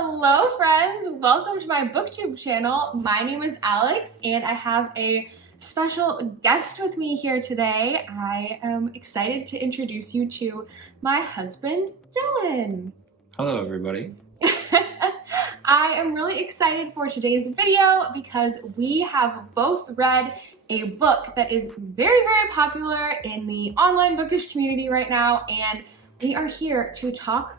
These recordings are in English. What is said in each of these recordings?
Hello friends, welcome to my booktube channel. My name is Alex and I have a special guest with me here today. I am excited to introduce you to my husband, Dylan. Hello everybody. I am really excited for today's video because we have both read a book that is very, very popular in the online bookish community right now, and we are here to talk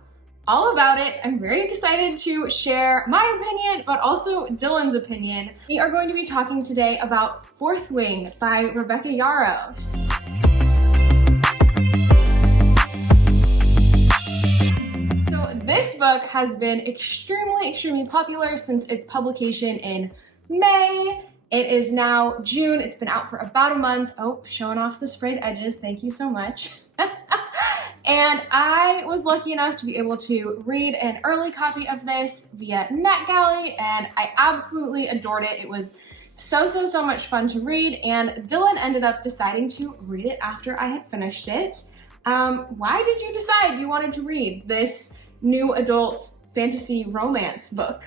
all about it. I'm very excited to share my opinion, but also Dylan's opinion. We are going to be talking today about Fourth Wing by Rebecca Yarros. So this book has been extremely popular since its publication in May. It is now June. It's been out for about a month. Oh, showing off the sprayed edges. Thank you so much. And I was lucky enough to be able to read an early copy of this via NetGalley, and I absolutely adored it. It was so much fun to read, and Dylan ended up deciding to read it after I had finished it. Why did you decide you wanted to read this new adult fantasy romance book?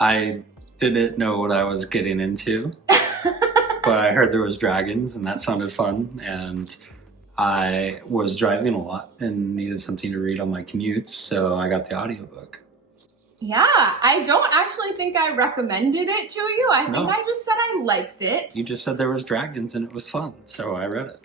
I didn't know what I was getting into, but I heard there was dragons and that sounded fun, and I was driving a lot and needed something to read on my commutes, so I got the audiobook. Yeah, I don't actually think I recommended it to you. I think I just said I liked it. You just said there was dragons and it was fun, so I read it.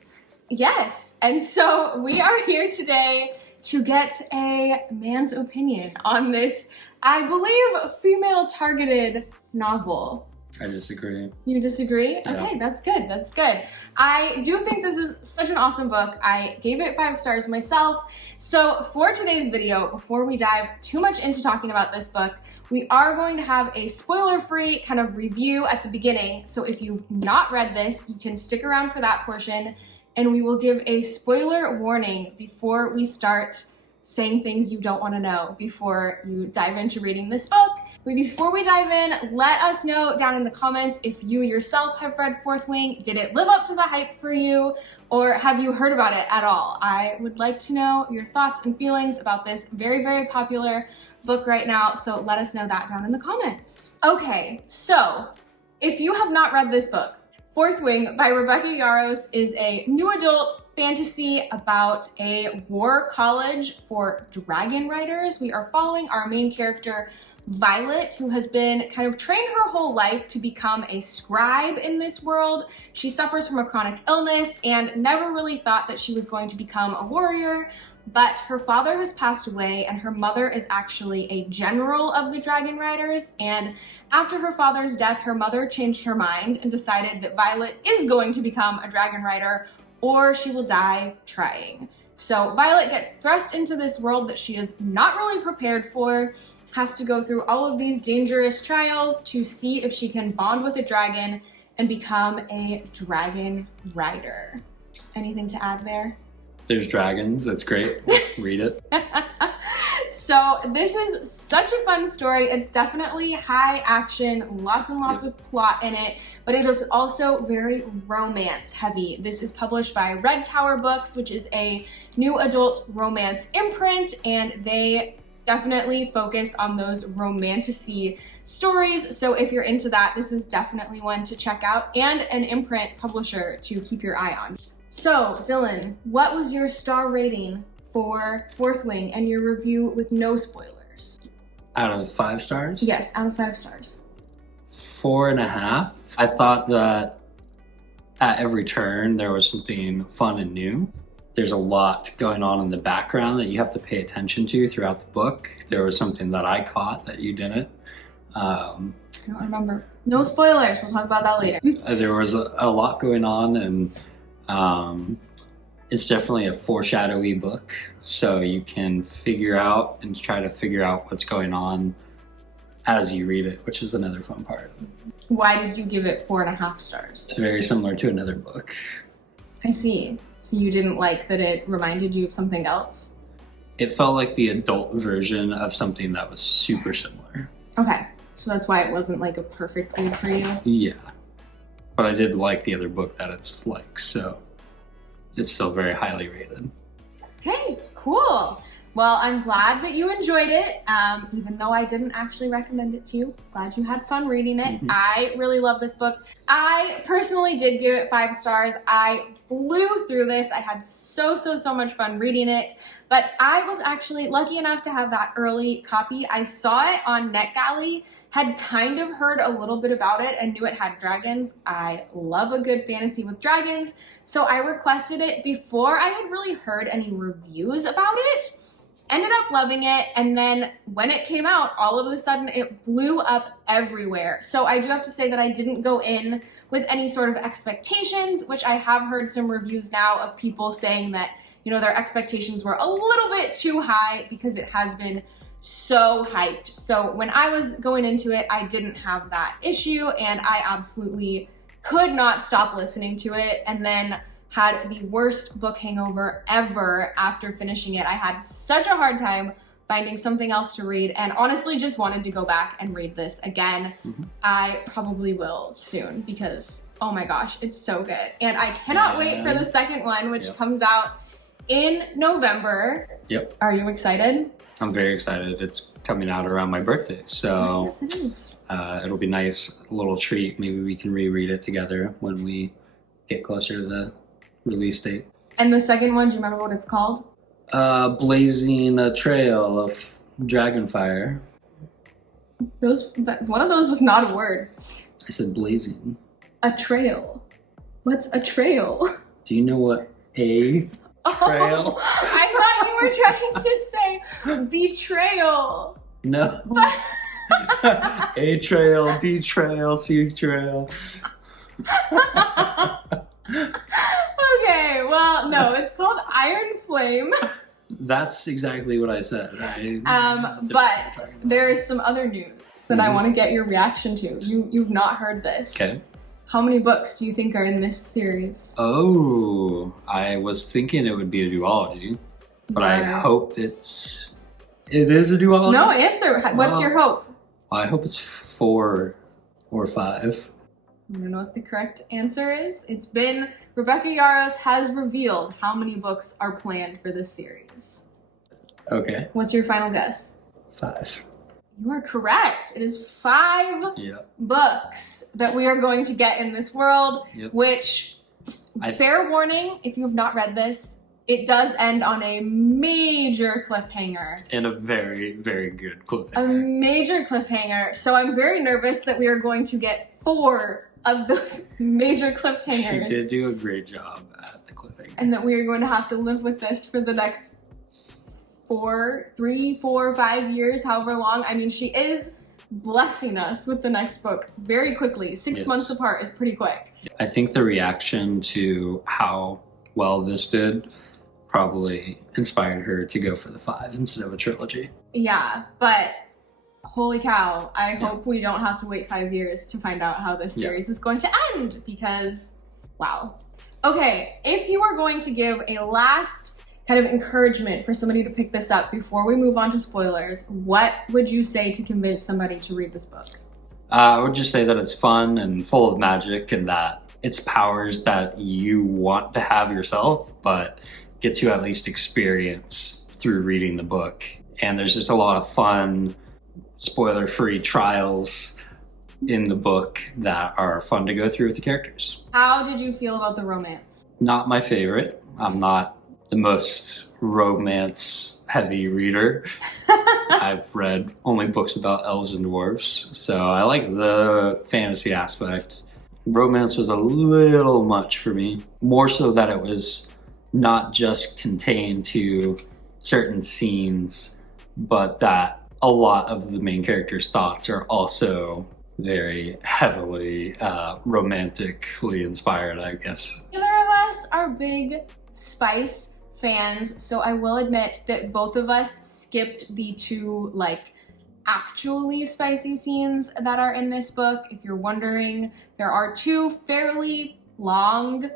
Yes, and so we are here today to get a man's opinion on this, I believe, female-targeted novel. I disagree. You disagree? Yeah. Okay, that's good, that's good. I do think this is such an awesome book. I gave it 5 stars myself. So for today's video, before we dive too much into talking about this book, we are going to have a spoiler-free kind of review at the beginning. So if you've not read this, you can stick around for that portion, and we will give a spoiler warning before we start saying things you don't want to know before you dive into reading this book. But before we dive in, let us know down in the comments if you yourself have read Fourth Wing. Did it live up to the hype for you, or have you heard about it at all? I would like to know your thoughts and feelings about this very popular book right now, so let us know that down in the comments. Okay, so if you have not read this book, Fourth Wing by Rebecca Yarros is a new adult fantasy about a war college for dragon riders. We are following our main character, Violet, who has been kind of trained her whole life to become a scribe in this world. She suffers from a chronic illness and never really thought that she was going to become a warrior, but her father has passed away and her mother is actually a general of the dragon riders, and after her father's death, her mother changed her mind and decided that Violet is going to become a dragon rider or she will die trying. So Violet gets thrust into this world that she is not really prepared for, has to go through all of these dangerous trials to see if she can bond with a dragon and become a dragon rider. Anything to add there? There's dragons, that's great. Read it. So this is such a fun story. It's definitely high action, lots and lots of plot in it, but it is also very romance heavy. This is published by Red Tower Books, which is a new adult romance imprint, and they definitely focus on those romantasy stories. So if you're into that, this is definitely one to check out, and an imprint publisher to keep your eye on. So Dylan, what was your star rating for Fourth Wing and your review with no spoilers? Out of 5 stars? Yes, out of 5 stars. 4.5. I thought that at every turn there was something fun and new. There's a lot going on in the background that you have to pay attention to throughout the book. There was something that I caught that you didn't. I don't remember. No spoilers, we'll talk about that later. There was a lot going on, and it's definitely a foreshadowy book, so you can figure out and try to figure out what's going on as you read it, which is another fun part of it. Why did you give it 4.5 stars? It's very similar to another book. I see. So you didn't like that it reminded you of something else? It felt like the adult version of something that was super similar. Okay, so that's why it wasn't like a perfect read for you? Yeah, but I did like the other book that it's like, so it's still very highly rated. Okay, cool. Well, I'm glad that you enjoyed it, even though I didn't actually recommend it to you. Glad you had fun reading it. I really love this book. I personally did give it 5 stars. I blew through this. I had so much fun reading it. But I was actually lucky enough to have that early copy. I saw it on NetGalley, had kind of heard a little bit about it and knew it had dragons. I love a good fantasy with dragons. So I requested it before I had really heard any reviews about it. Ended up loving it, and then when it came out, all of a sudden it blew up everywhere. So I do have to say that I didn't go in with any sort of expectations, which I have heard some reviews now of people saying that, you know, their expectations were a little bit too high because it has been so hyped. So when I was going into it, I didn't have that issue, and I absolutely could not stop listening to it, and then had the worst book hangover ever after finishing it. I had such a hard time finding something else to read, and honestly just wanted to go back and read this again. I probably will soon because, oh my gosh, it's so good. And I cannot wait for the second one, which comes out in November. Are you excited? I'm very excited. It's coming out around my birthday, so yes, it is. It'll be nice, a little treat. Maybe we can reread it together when we get closer to the release date. And the second one, do you remember what it's called? Blazing a Trail of Dragonfire. One of those was not a word. I said blazing. A trail. What's a trail? Do you know what a trail? Oh, I thought you were trying to say betrayal. No. A trail, B trail, C trail. Okay, well, no, it's called Iron Flame. That's exactly what I said. But there is some other news that I want to get your reaction to. You've not heard this. Okay. How many books do you think are in this series? Oh, I was thinking it would be a duology, but I hope it is a duology. No, answer. What's your hope? I hope it's 4 or 5. You know what the correct answer is? It's been, Rebecca Yarros has revealed how many books are planned for this series. Okay. What's your final guess? 5. You are correct. It is 5 books that we are going to get in this world, which, fair warning, if you have not read this, it does end on a major cliffhanger. And a very, very good cliffhanger. A major cliffhanger. So I'm very nervous that we are going to get 4 of those major cliffhangers. She did do a great job at the cliffhanger. And that we are going to have to live with this for the next 3, 4, 5 years, however long. I mean, she is blessing us with the next book very quickly. 6 months apart is pretty quick. I think the reaction to how well this did probably inspired her to go for the 5 instead of a trilogy. Yeah, but holy cow, I hope we don't have to wait 5 years to find out how this series is going to end, because wow. Okay, if you were going to give a last kind of encouragement for somebody to pick this up before we move on to spoilers, what would you say to convince somebody to read this book? I would just say that it's fun and full of magic, and that it's powers that you want to have yourself, but get to at least experience through reading the book. And there's just a lot of fun, spoiler-free trials in the book that are fun to go through with the characters. How did you feel about the romance? Not my favorite. I'm not the most romance-heavy reader. I've read only books about elves and dwarves, so I like the fantasy aspect. Romance was a little much for me, more so that it was not just contained to certain scenes, but that a lot of the main character's thoughts are also very heavily romantically inspired, I guess. Neither of us are big spice fans, so I will admit that both of us skipped the 2 actually spicy scenes that are in this book. If you're wondering, there are 2 fairly long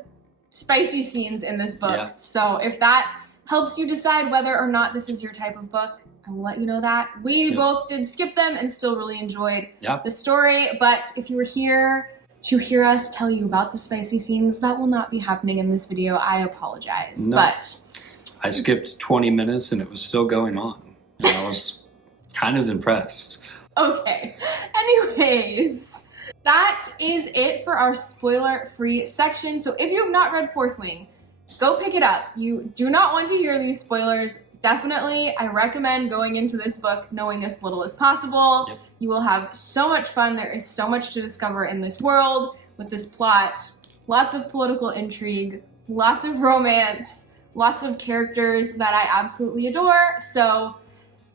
spicy scenes in this book. So if that helps you decide whether or not this is your type of book, I will let you know that. We both did skip them and still really enjoyed the story, but if you were here to hear us tell you about the spicy scenes, that will not be happening in this video. I apologize. No. But I skipped 20 minutes and it was still going on. And I was kind of impressed. Okay. Anyways, that is it for our spoiler-free section. So if you have not read Fourth Wing, go pick it up. You do not want to hear these spoilers. Definitely, I recommend going into this book knowing as little as possible. Yep. You will have so much fun. There is so much to discover in this world with this plot. Lots of political intrigue, lots of romance, lots of characters that I absolutely adore. So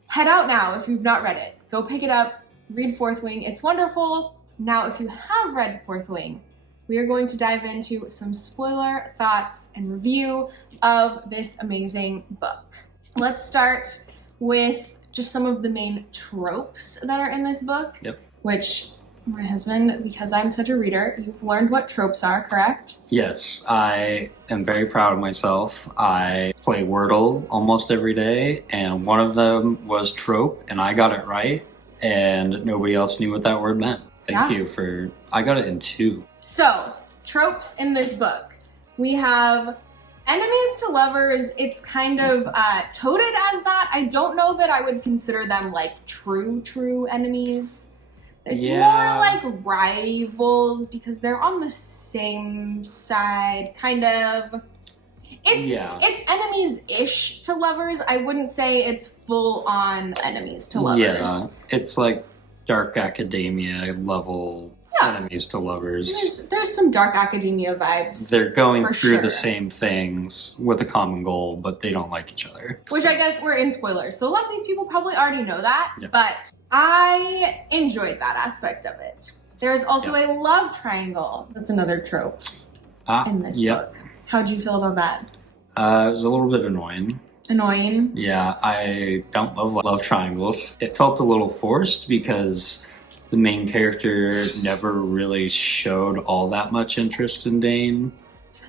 head out now if you've not read it. Go pick it up, read Fourth Wing. It's wonderful. Now, if you have read Fourth Wing, we are going to dive into some spoiler thoughts and review of this amazing book. Let's start with just some of the main tropes that are in this book, which my husband, because I'm such a reader, you've learned what tropes are, correct? Yes, I am very proud of myself. I play Wordle almost every day, and one of them was trope, and I got it right, and nobody else knew what that word meant. Thank you for, I got it in 2. So, tropes in this book. We have enemies to lovers. It's kind of touted as that. I don't know that I would consider them like true enemies. It's more like rivals because they're on the same side, kind of. It's enemies-ish to lovers. I wouldn't say it's full-on enemies to lovers. Yeah, it's like dark academia level enemies to lovers. There's some dark academia vibes. They're going through the same things with a common goal, but they don't like each other. Which I guess we're in spoilers, so a lot of these people probably already know that, but I enjoyed that aspect of it. There's also a love triangle. That's another trope in this book. How'd you feel about that? It was a little bit annoying. Annoying? Yeah, I don't love triangles. It felt a little forced because the main character never really showed all that much interest in Dane.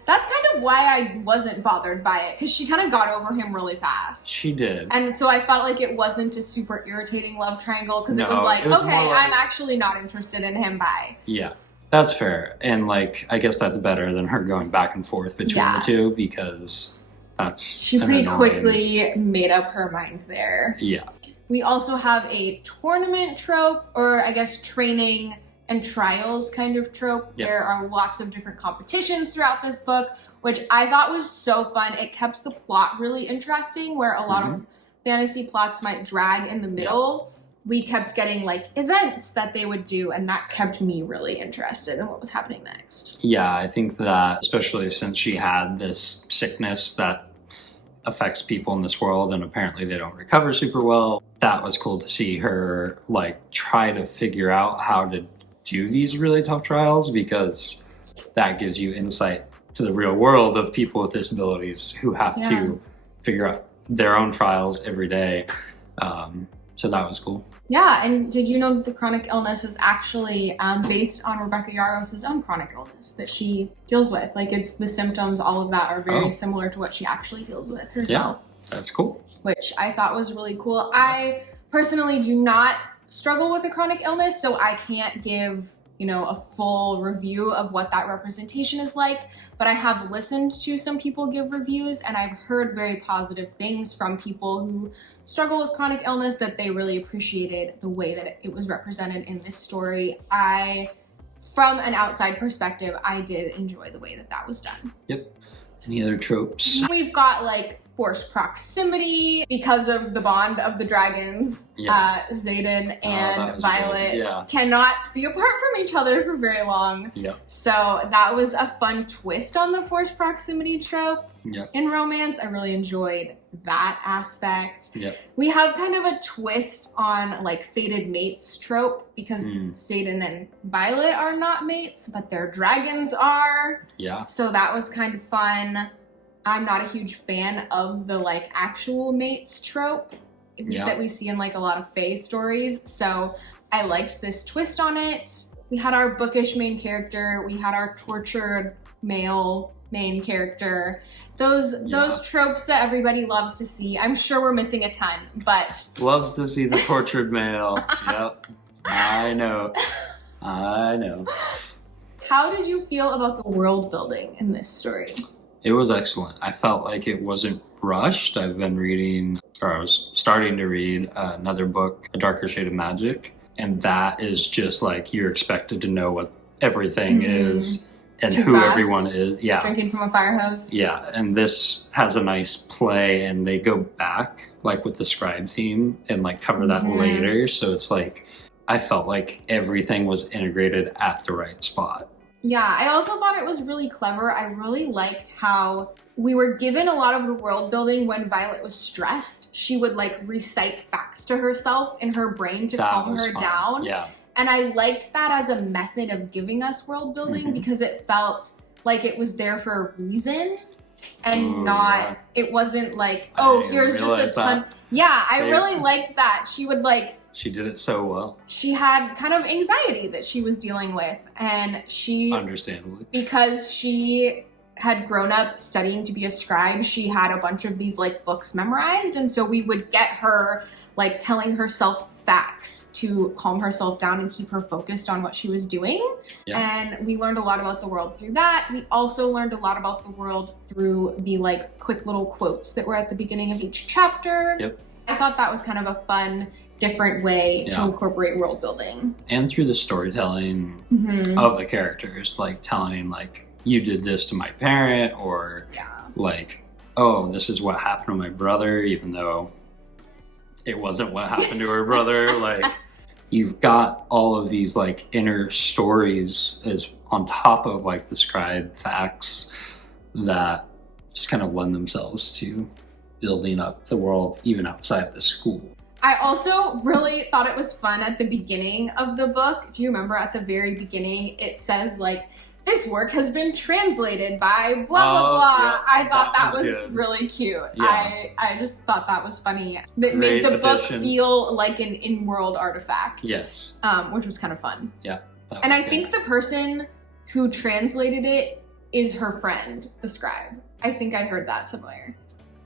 That's kind of why I wasn't bothered by it, because she kind of got over him really fast. She did. And so I felt like it wasn't a super irritating love triangle, because it was like, okay, I'm actually not interested in him, bye. Yeah, that's fair. And like, I guess that's better than her going back and forth between the two, because she pretty quickly made up her mind there. Yeah. We also have a tournament trope, or I guess training and trials kind of trope. There are lots of different competitions throughout this book, which I thought was so fun. It kept the plot really interesting, where a lot of fantasy plots might drag in the middle. We kept getting like events that they would do, and that kept me really interested in what was happening next. Yeah, I think that especially since she had this sickness that affects people in this world and apparently they don't recover super well, that was cool to see her like try to figure out how to do these really tough trials, because that gives you insight to the real world of people with disabilities who have to figure out their own trials every day. So that was cool. Yeah, and did you know that the chronic illness is actually based on Rebecca Yarros' own chronic illness that she deals with? Like, it's the symptoms, all of that are very similar to what she actually deals with herself. Yeah, that's cool. Which I thought was really cool. I personally do not struggle with a chronic illness, so I can't give, you know, a full review of what that representation is like, but I have listened to some people give reviews, and I've heard very positive things from people who struggle with chronic illness, that they really appreciated the way that it was represented in this story. From an outside perspective, I did enjoy the way that that was done. Yep. Any other tropes? We've got like forced proximity because of the bond of the dragons. Xaden and Violet cannot be apart from each other for very long. So that was a fun twist on the forced proximity trope in romance. I really enjoyed that aspect. We have kind of a twist on like fated mates trope, because Xaden and Violet are not mates, but their dragons are. So that was kind of fun. I'm not a huge fan of the like actual mates trope that we see in like a lot of fae stories. So I liked this twist on it. We had our bookish main character. We had our tortured male main character. Those tropes that everybody loves to see. I'm sure we're missing a ton, but loves to see the tortured male. Yep. I know. I know. How did you feel about the world building in this story? It was excellent. I felt like it wasn't rushed. I've been reading, or I was starting to read another book, A Darker Shade of Magic. And that is just like you're expected to know what everything is and who fast. Everyone is. Yeah. Drinking from a fire hose. Yeah. And this has a nice play, and they go back like with the SCRIBD theme and like cover that later. So it's like I felt like everything was integrated at the right spot. Yeah, I also thought it was really clever. I really liked how we were given a lot of the world building when Violet was stressed. She would like recite facts to herself in her brain to calm her down. Yeah. And I liked that as a method of giving us world building because it felt like it was there for a reason and it wasn't like, oh, here's just a ton. Yeah, I really liked that. She would like, she did it so well. She had kind of anxiety that she was dealing with, and she... Understandably. Because she had grown up studying to be a scribe, she had a bunch of these, like, books memorized, and so we would get her, like, telling herself facts to calm herself down and keep her focused on what she was doing. Yeah. And we learned a lot about the world through that. We also learned a lot about the world through the, like, quick little quotes that were at the beginning of each chapter. Yep. I thought that was kind of a fun, different way to incorporate world building. And through the storytelling of the characters, like telling like, you did this to my parent, or like, oh, this is what happened to my brother, even though it wasn't what happened to her brother. Like, you've got all of these like inner stories as on top of like the SCRIBD facts that just kind of lend themselves to building up the world even outside the school. I also really thought it was fun at the beginning of the book. Do you remember at the very beginning, it says like, this work has been translated by blah, blah, blah. Yeah, I thought that was really cute. Yeah. I just thought that was funny. That made the book feel like an in-world artifact. Yes. Which was kind of fun. Yeah. And I think the person who translated it is her friend, the scribe. I think I heard that somewhere.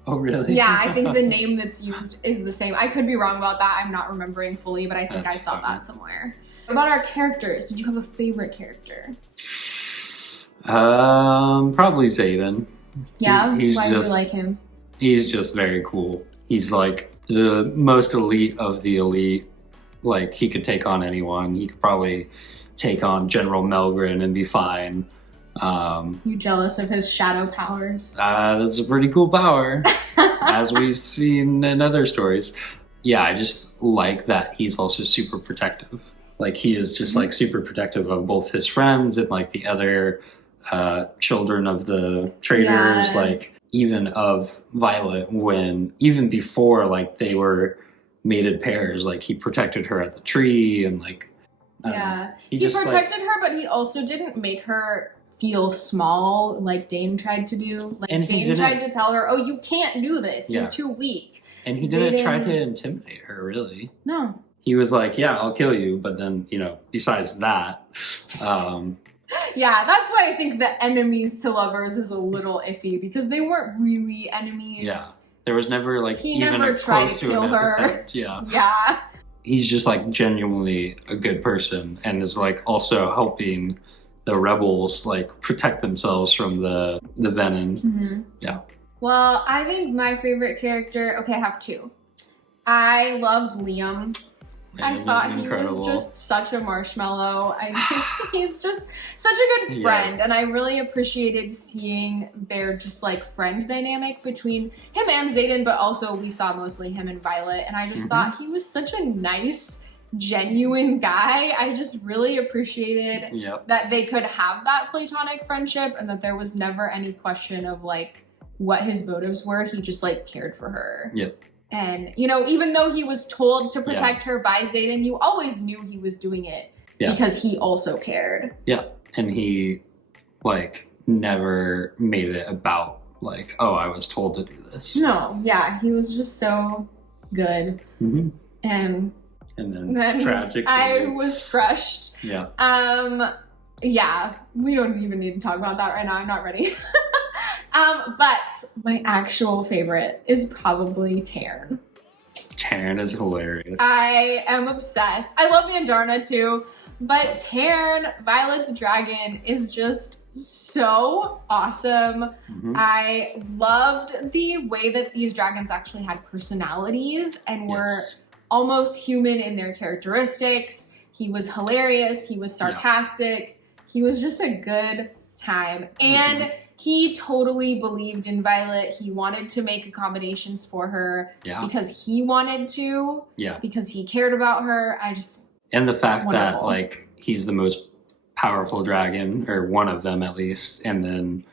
Oh, really? Yeah, I think the name that's used is the same. I could be wrong about that. I'm not remembering fully, but I think I saw that somewhere. What about our characters? Did you have a favorite character? Probably Xaden. Yeah? Why do you like him? He's just very cool. He's like the most elite of the elite. Like, he could take on anyone. He could probably take on General Melgren and be fine. You jealous of his shadow powers? That's a pretty cool power, as we've seen in other stories. Yeah, I just like that he's also super protective. Like, he is just like super protective of both his friends and like the other children of the traders, like even of Violet, when even before like they were mated pairs, like he protected her at the tree and like he protected her, but he also didn't make her feel small like Dane tried to do. Like, and Dane tried to tell her, oh, you can't do this, you're too weak. And he didn't try to intimidate her, really. No. He was like, yeah, I'll kill you, but then, you know, besides that. Yeah, that's why I think the enemies to lovers is a little iffy, because they weren't really enemies. Yeah. There was never like he even never tried close to kill her. Attempt. Yeah. Yeah. He's just like genuinely a good person and is like also helping the rebels like protect themselves from the venom. Yeah. Well, I think my favorite character, okay, I have two. I loved Liam. I thought he was just such a marshmallow. He's just such a good friend. And I really appreciated seeing their just like friend dynamic between him and Xaden, but also we saw mostly him and Violet. And I just thought he was such a nice, genuine guy. I just really appreciated that they could have that platonic friendship and that there was never any question of like what his motives were. He just like cared for her. Yep. And, you know, even though he was told to protect her by Xaden, you always knew he was doing it because he also cared. Yeah. And he, like, never made it about, like, oh, I was told to do this. No. Yeah. He was just so good. And then tragically, I was crushed. Yeah. Yeah. We don't even need to talk about that right now. I'm not ready. But my actual favorite is probably Tairn. Taryn is hilarious. I am obsessed. I love Yandarna too, but Taryn, Violet's dragon, is just so awesome. I loved the way that these dragons actually had personalities and were almost human in their characteristics. He was hilarious. He was sarcastic. He was just a good time. And he totally believed in Violet. He wanted to make accommodations for her because he wanted to, because he cared about her. And the fact that, like, he's the most powerful dragon, or one of them at least, and then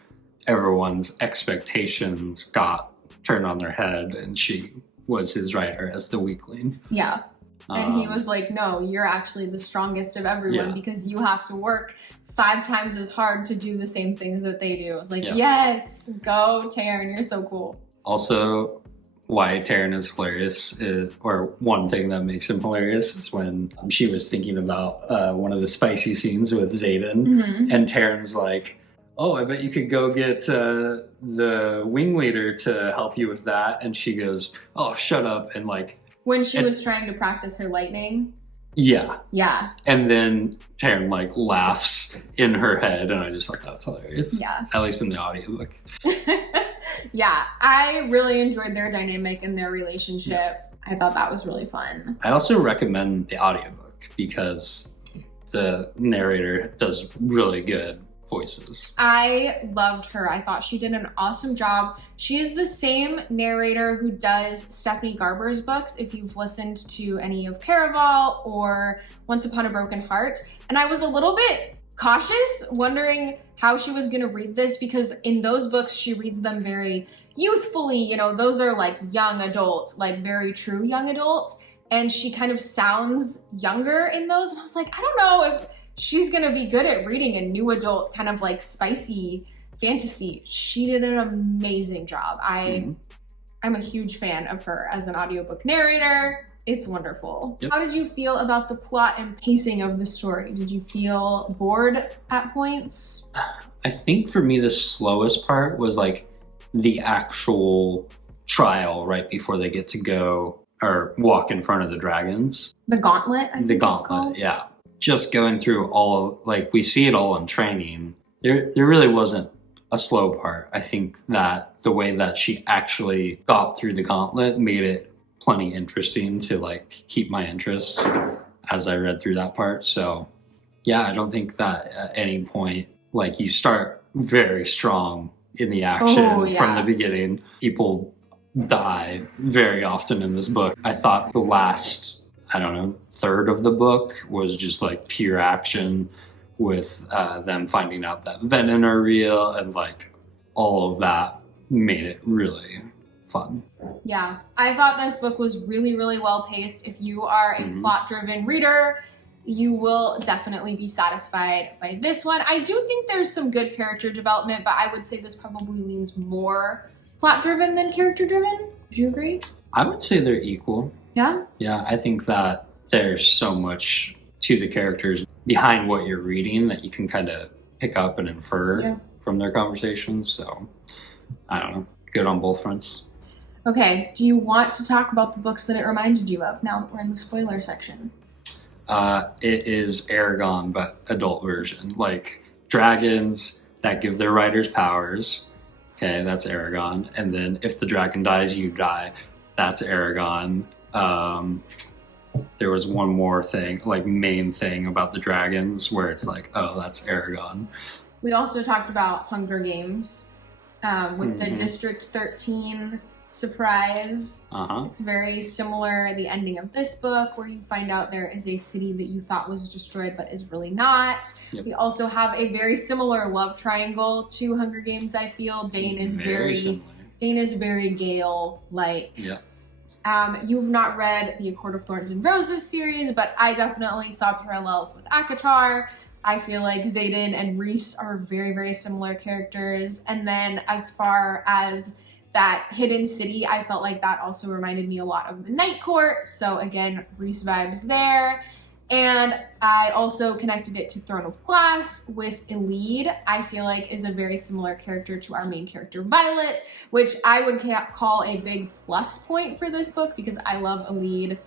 everyone's expectations got turned on their head, and she was his rider as the weakling. Yeah. And he was like, no, you're actually the strongest of everyone because you have to work 5 times as hard to do the same things that they do. I was like, yes, go Taryn, you're so cool. Also, why Taryn is hilarious is, or one thing that makes him hilarious, is when she was thinking about one of the spicy scenes with Xaden, and Taryn's like, oh, I bet you could go get the wing leader to help you with that. And she goes, oh, shut up. And like, when she was trying to practice her lightning. Yeah. And then Taryn like laughs in her head, and I just thought that was hilarious. Yeah. At least in the audiobook. Yeah, I really enjoyed their dynamic and their relationship. I thought that was really fun. I also recommend the audiobook because the narrator does really good voices. I loved her. I thought she did an awesome job. She is the same narrator who does Stephanie Garber's books, if you've listened to any of Caraval or Once Upon a Broken Heart. And I was a little bit cautious, wondering how she was going to read this, because in those books, she reads them very youthfully. You know, those are like young adult, like very true young adult. And she kind of sounds younger in those. And I was like, I don't know if she's gonna be good at reading a new adult kind of like spicy fantasy. She did an amazing job. I'm a huge fan of her as an audiobook narrator. It's wonderful. How did you feel about the plot and pacing of the story? Did you feel bored at points? I think for me, the slowest part was like the actual trial right before they get to go or walk in front of the dragons. The gauntlet, I think the gauntlet, yeah. Just going through all, like, we see it all in training. There really wasn't a slow part. I think that the way that she actually got through the gauntlet made it plenty interesting to, like, keep my interest as I read through that part. So, yeah, I don't think that at any point, like, you start very strong in the action from the beginning. People die very often in this book. I thought the last, I don't know, third of the book was just like pure action with them finding out that venom are real, and like all of that made it really fun. Yeah, I thought this book was really, really well paced. If you are a plot-driven reader, you will definitely be satisfied by this one. I do think there's some good character development, but I would say this probably leans more plot-driven than character-driven. Would you agree? I would say they're equal. Yeah? Yeah, I think that there's so much to the characters behind what you're reading that you can kind of pick up and infer from their conversations. So, I don't know. Good on both fronts. Okay, do you want to talk about the books that it reminded you of now that we're in the spoiler section? It is Aragon, but adult version. Like, dragons that give their riders powers. Okay, that's Aragon. And then if the dragon dies, you die. That's Aragon. There was one more thing, like main thing about the dragons where it's like, oh, that's Aragon. We also talked about Hunger Games with the District 13 surprise. It's very similar, the ending of this book, where you find out there is a city that you thought was destroyed but is really not. We also have a very similar love triangle to Hunger Games, I feel. Dane is very Gale-like. You've not read the A Court of Thorns and Roses series, but I definitely saw parallels with ACOTAR. I feel like Xaden and Rhys are very, very similar characters. And then as far as that hidden city, I felt like that also reminded me a lot of the Night Court. So again, Rhys vibes there. And I also connected it to Throne of Glass with Elide. I feel like is a very similar character to our main character Violet, which I would call a big plus point for this book because I love Elide.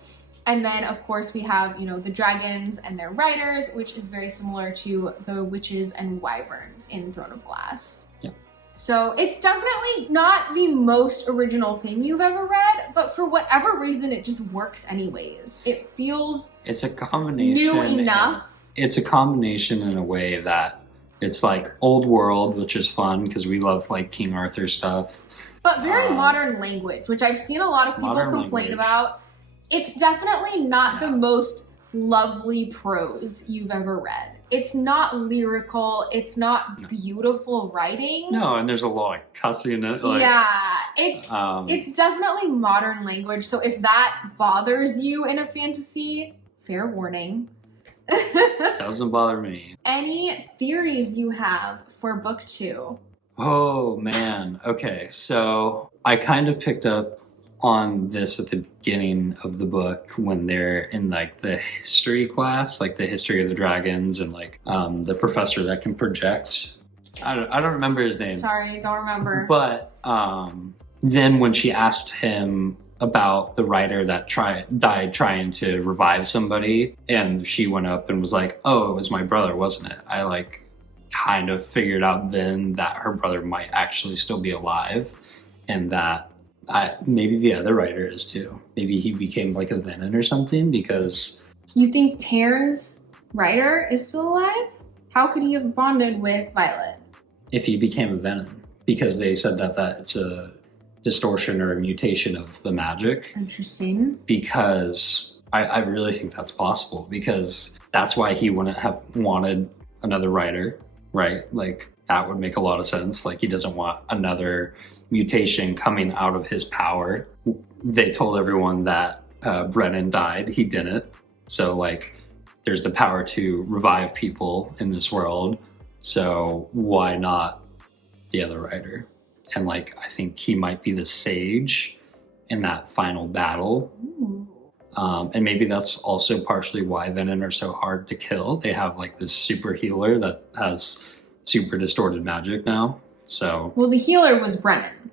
And then of course we have, you know, the dragons and their riders, which is very similar to the witches and wyverns in Throne of Glass. Yeah. So it's definitely not the most original thing you've ever read, but for whatever reason, it just works anyways. It feels It's a combination. new enough. It's a combination in a way that it's like old world, which is fun because we love like King Arthur stuff. But very modern language, which I've seen a lot of people complain about. It's definitely not the most lovely prose you've ever read. It's not lyrical. It's not beautiful writing. No, and there's a lot of cussing in it. Like, yeah, it's definitely modern language. So if that bothers you in a fantasy, fair warning. doesn't bother me. Any theories you have for book 2? Oh man. Okay, so I kind of picked up on this at the beginning of the book when they're in like the history class, like the history of the dragons, and like the professor that can project. I don't remember his name. Sorry, don't remember. But then when she asked him about the writer that died trying to revive somebody, and she went up and was like, "Oh, it was my brother, wasn't it?" I like kind of figured out then that her brother might actually still be alive, and that maybe the other writer is too. Maybe he became like a venom or something because... You think Taryn's writer is still alive? How could he have bonded with Violet? If he became a venom. Because they said that it's a distortion or a mutation of the magic. Interesting. Because I really think that's possible. Because that's why he wouldn't have wanted another writer, right? Like, that would make a lot of sense. Like, he doesn't want another mutation coming out of his power. They told everyone that Brennan died. He didn't. So like there's the power to revive people in this world. So why not the other writer? And like I think he might be the sage in that final battle. And maybe that's also partially why Venom are so hard to kill. They have like this super healer that has super distorted magic now. So well, the healer was Brennan.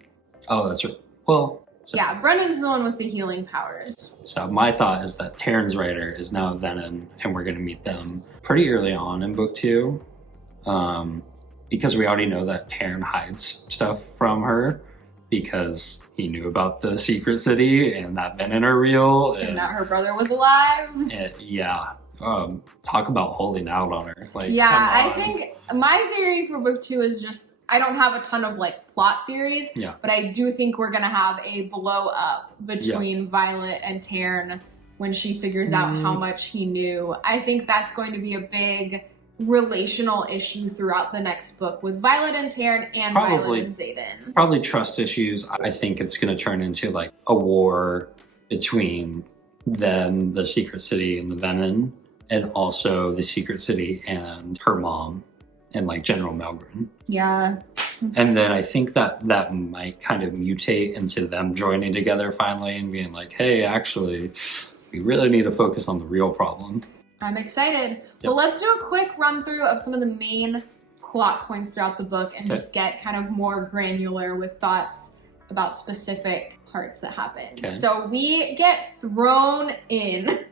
Oh, that's right. Well, so, yeah, Brennan's the one with the healing powers. So my thought is that Taryn's writer is now Venom, and we're going to meet them pretty early on in book 2, because we already know that Taryn hides stuff from her because he knew about the secret city and that Venom are real, and that her brother was alive. And, yeah. Talk about holding out on her. Like, yeah, I think my theory for book 2 is just, I don't have a ton of like plot theories, but I do think we're gonna have a blow up between Violet and Taryn when she figures out how much he knew. I think that's going to be a big relational issue throughout the next book with Violet and Taryn and Violet and Xaden. Probably trust issues. I think it's gonna turn into like a war between them, the Secret City, and the Venom, and also the Secret City and her mom and like General Melgren. Yeah. And then I think that might kind of mutate into them joining together finally and being like, hey, actually, we really need to focus on the real problem. I'm excited. Well, let's do a quick run through of some of the main plot points throughout the book and just get kind of more granular with thoughts about specific parts that happen. So we get thrown in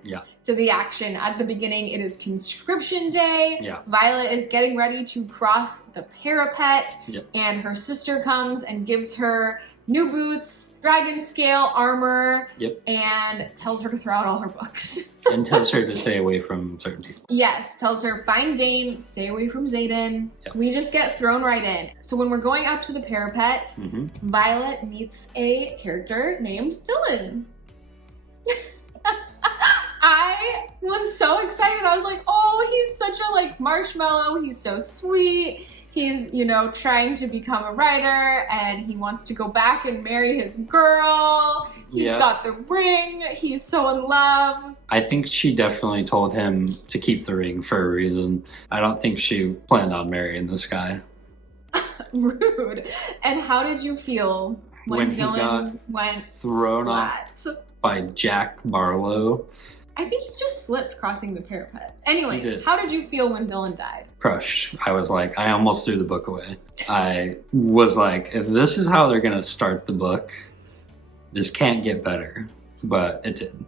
to the action. At the beginning, it is conscription day. Violet is getting ready to cross the parapet, and her sister comes and gives her new boots, dragon scale armor, and tells her to throw out all her books. And tells her to stay away from certain people. Yes, tells her, find Dane, stay away from Xaden. We just get thrown right in. So when we're going up to the parapet, Violet meets a character named Dylan. I was so excited. I was like, oh, he's such a like marshmallow. He's so sweet. He's, you know, trying to become a writer, and he wants to go back and marry his girl. He's got the ring. He's so in love. I think she definitely told him to keep the ring for a reason. I don't think she planned on marrying this guy. Rude. And how did you feel when Dylan went thrown splat? By Jack Barlow? I think he just slipped crossing the parapet. Anyways, He did. how did you feel when Dylan died? Crushed. I was like, I almost threw the book away. I was like, if this is how they're gonna start the book, this can't get better. But it did.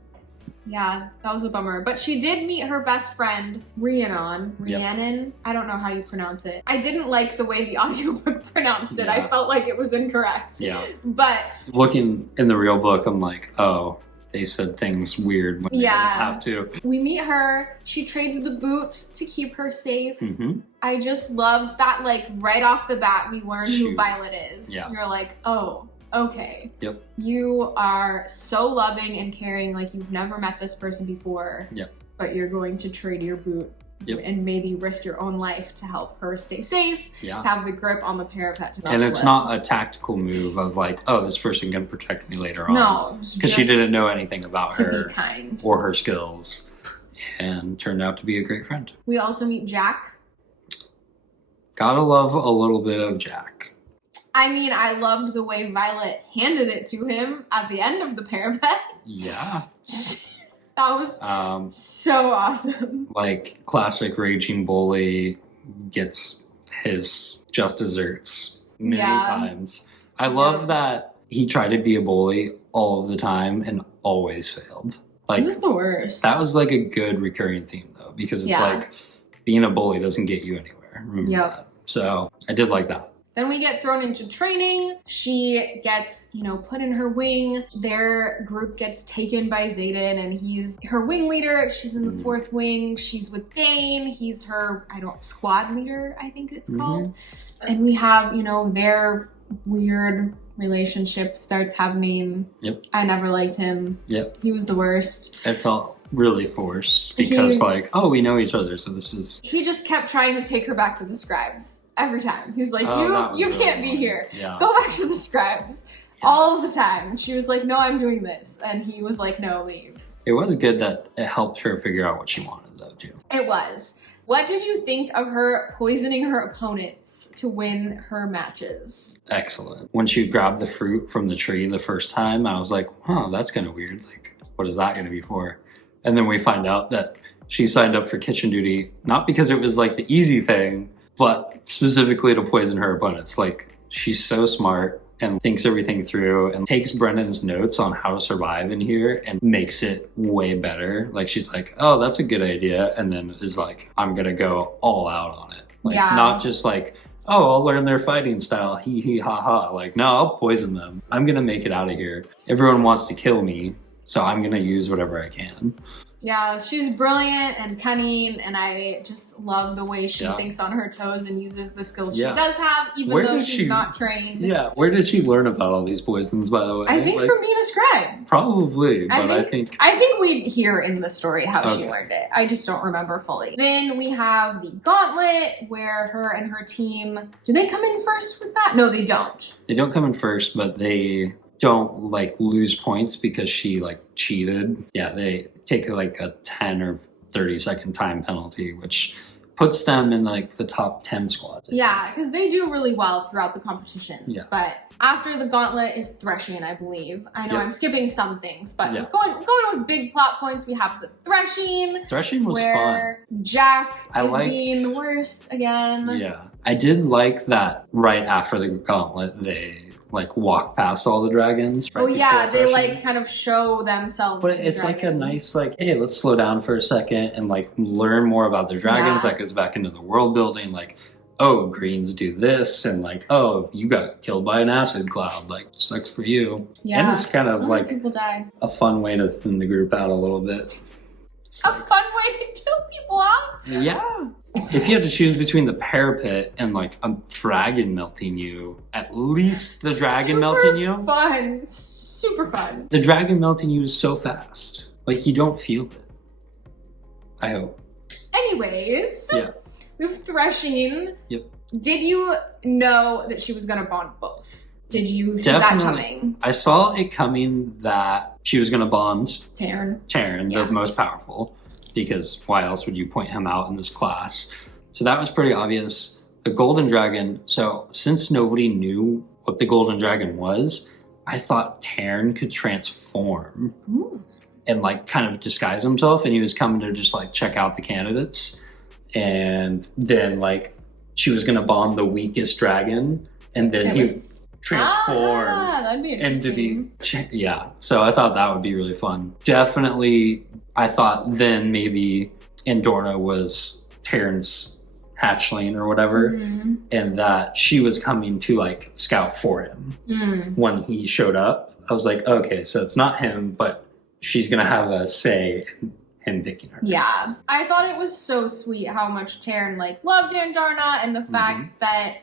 Yeah, that was a bummer. But she did meet her best friend, Rhiannon. Rhiannon? I don't know how you pronounce it. I didn't like the way the audiobook pronounced it. Yeah. I felt like it was incorrect. Yeah. But looking in the real book, I'm like, oh, they said things weird when they didn't have to. we meet her. She trades the boot to keep her safe. Mm-hmm. I just loved that, like, right off the bat, we learn who Shoes. Violet is. Yeah. You're like, oh, okay. Yep. You are so loving and caring, like you've never met this person before. Yep. But you're going to trade your boot and maybe risk your own life to help her stay safe, to have the grip on the parapet to not And it's slip. not a tactical move of like, oh, this person can protect me later on. No. Because she didn't know anything about to her be kind. or her skills, and turned out to be a great friend. We also meet Jack. Gotta love a little bit of Jack. I mean, I loved the way Violet handed it to him at the end of the parapet. Yeah. That was so awesome. Like, classic raging bully gets his just desserts many times. I love that he tried to be a bully all of the time and always failed. Like, He was the worst. that was like a good recurring theme though, because it's like being a bully doesn't get you anywhere. Remember that. So I did like that. Then we get thrown into training. She gets, you know, put in her wing. Their group gets taken by Xaden, and he's her wing leader. She's in the 4th wing. She's with Dane. He's her, squad leader, I think it's called. And we have, you know, their weird relationship starts happening. Yep. I never liked him. Yep. He was the worst. It felt really forced because we know each other, so this is... He just kept trying to take her back to the scribes every time. He's like, you really can't be annoying. here. Yeah. Go back to the scribes. All of the time. And she was like, no, I'm doing this. And he was like, no, leave. It was good that it helped her figure out what she wanted though, too. It was. What did you think of her poisoning her opponents to win her matches? Excellent. When she grabbed the fruit from the tree the first time, I was like, huh, that's kind of weird. Like, what is that going to be for? And then we find out that she signed up for kitchen duty, not because it was like the easy thing, but specifically to poison her opponents. Like, she's so smart and thinks everything through and takes Brendan's notes on how to survive in here and makes it way better. Like, she's like, oh, that's a good idea. And then is like, I'm going to go all out on it. Like, not just like, oh, I'll learn their fighting style. Hee hee ha ha. Like, no, I'll poison them. I'm going to make it out of here. Everyone wants to kill me, so I'm going to use whatever I can. Yeah, she's brilliant and cunning, and I just love the way she thinks on her toes and uses the skills she does have, even though she's not trained. Yeah, where did she learn about all these poisons, by the way? I think from being a scribe. Probably, but I think we'd hear in the story how she learned it. I just don't remember fully. Then we have the gauntlet, where her and her team, do they come in first with that? No, they don't. They don't come in first, but they don't like lose points because she like cheated. Yeah, they take like a 10 or 30-second time penalty, which puts them in like the top 10 squads. Yeah, because they do really well throughout the competitions. Yeah. But after the gauntlet is threshing, I believe. I know I'm skipping some things, but going with big plot points, we have the threshing. Threshing was where fun. Jack is being the worst again. Yeah. I did like that right after the gauntlet, they like walk past all the dragons. Right they like kind of show themselves. But it's like a nice like, hey, let's slow down for a second and like learn more about the dragons. That goes back into the world building. Like, oh, greens do this, and like, oh, you got killed by an acid cloud. Like, sucks for you. Yeah, and it's kind of like people die. A fun way to thin the group out a little bit. A fun way to kill people off? Yeah. If you had to choose between the parapet and like a dragon melting you, at least the dragon melting you. Fun. Super fun. The dragon melting you is so fast. Like, you don't feel it. I hope. Anyways. Yeah. We have threshing. Yep. Did you know that she was going to bond both? Did you see that coming? I saw it coming that she was going to bond Taryn, the most powerful, because why else would you point him out in this class? So that was pretty obvious. The golden dragon, so since nobody knew what the golden dragon was, I thought Taryn could transform. Ooh. and like kind of disguise himself, and he was coming to just like check out the candidates. And then like she was gonna bomb the weakest dragon, and then he would transform that'd be interesting. yeah. So I thought that would be really fun. Definitely, I thought then maybe Andorna was Taryn's hatchling or whatever, and that she was coming to like scout for him when he showed up. I was like, okay, so it's not him, but she's gonna have a say in him picking her. Yeah. I thought it was so sweet how much Taryn like loved Andorna, and the fact that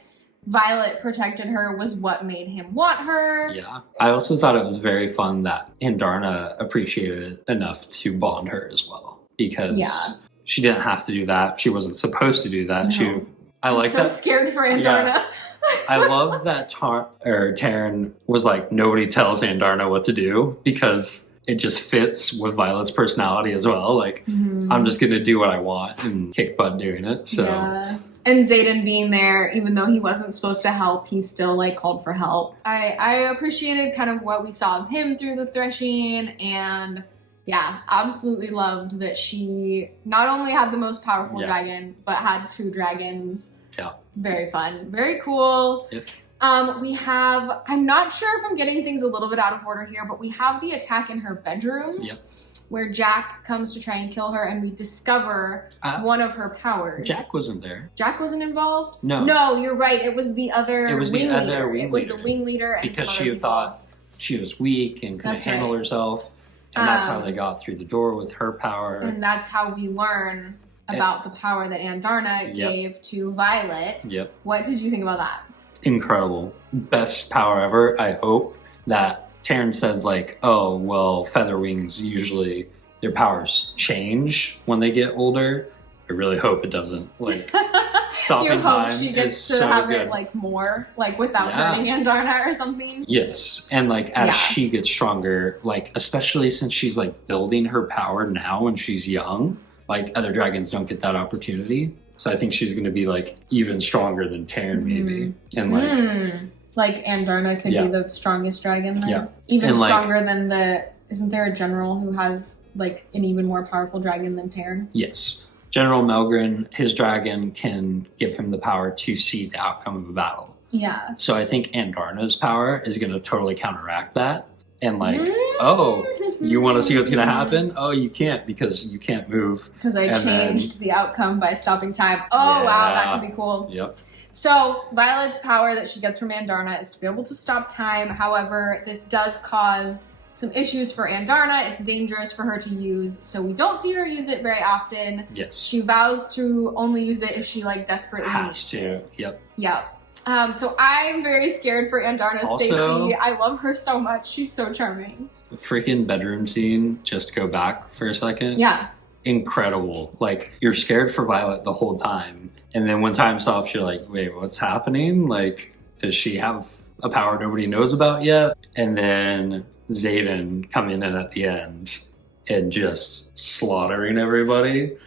Violet protected her was what made him want her. Yeah. I also thought it was very fun that Andorna appreciated it enough to bond her as well, because she didn't have to do that. She wasn't supposed to do that. No. I'm so scared for Andorna. Yeah. I love that Taryn was like, nobody tells Andorna what to do, because it just fits with Violet's personality as well. Like, I'm just going to do what I want and kick butt doing it. So. Yeah. And Xaden being there, even though he wasn't supposed to help, he still like called for help. I appreciated kind of what we saw of him through the threshing, and yeah, absolutely loved that she not only had the most powerful dragon, but had 2 dragons. Yeah. Very fun. Very cool. Yep. We have, I'm not sure if I'm getting things a little bit out of order here, but we have the attack in her bedroom. Yep. Where Jack comes to try and kill her, and we discover one of her powers. Jack wasn't there. Jack wasn't involved? No. No, you're right. It was the other It was the other wing leader. It was the wing leader. And because she thought she was weak and couldn't handle herself. And that's how they got through the door with her power. And that's how we learn about the power that Andorna gave to Violet. Yep. What did you think about that? Incredible. Best power ever. I hope that Taryn said like, oh, well, Featherwings usually their powers change when they get older. I really hope it doesn't. Like, stopping time she gets is to so have good. It like more, like without hurting Andorna or something. Yes, and like as she gets stronger, like especially since she's like building her power now when she's young, like other dragons don't get that opportunity. So I think she's going to be like even stronger than Taryn maybe, and like Andorna could be the strongest dragon then? Yeah. Even and stronger than isn't there a general who has like an even more powerful dragon than Taryn? Yes. General Melgren, his dragon can give him the power to see the outcome of a battle. Yeah. So I think Andorna's power is going to totally counteract that. And like, oh, you want to see what's going to happen? Oh, you can't because you can't move. Because I changed the outcome by stopping time. Oh, wow, that could be cool. Yep. So Violet's power that she gets from Andorna is to be able to stop time. However, this does cause some issues for Andorna. It's dangerous for her to use, so we don't see her use it very often. Yes. She vows to only use it if she like desperately has to. Yep. Yep. So I'm very scared for Andorna's safety. I love her so much. She's so charming. The freaking bedroom scene, just go back for a second. Yeah. Incredible. Like, you're scared for Violet the whole time. And then when time stops, you're like, wait, what's happening? Like, does she have a power nobody knows about yet? And then Xaden coming in at the end and just slaughtering everybody.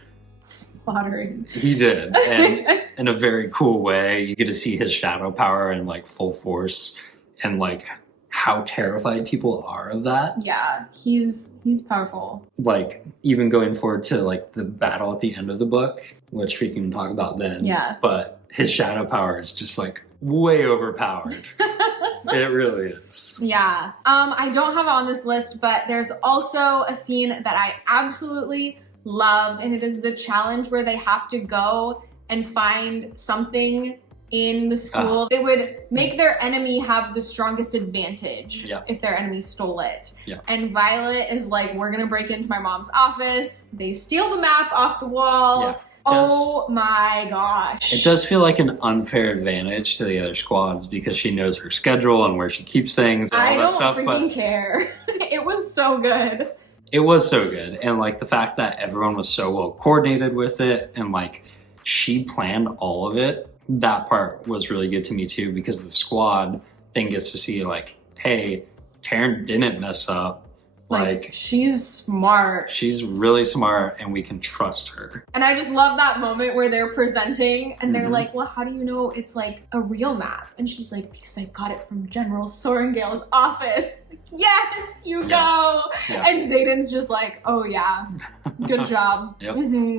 Slaughtering. He did. And in a very cool way. You get to see his shadow power in like full force and like how terrified people are of that. Yeah, he's powerful. Like even going forward to like the battle at the end of the book, which we can talk about then. Yeah. But his shadow power is just like way overpowered. It really is. Yeah. I don't have it on this list, but there's also a scene that I absolutely loved, and it is the challenge where they have to go and find something in the school. They would make their enemy have the strongest advantage if their enemy stole it. And Violet is like, we're gonna break into my mom's office. They steal the map off the wall. Oh my gosh. It does feel like an unfair advantage to the other squads because she knows her schedule and where she keeps things and all that stuff. I don't freaking care. It was so good. It was so good. And like the fact that everyone was so well coordinated with it and like she planned all of it, that part was really good to me too, because the squad then gets to see like, hey, Taryn didn't mess up. Like, she's smart. she's really smart and we can trust her. And I just love that moment where they're presenting and they're like, well, how do you know it's like a real map? And she's like, because I got it from General Sorrengail's office. Yes, you go. Yeah. And Xaden's just like, oh yeah, good job. Yep.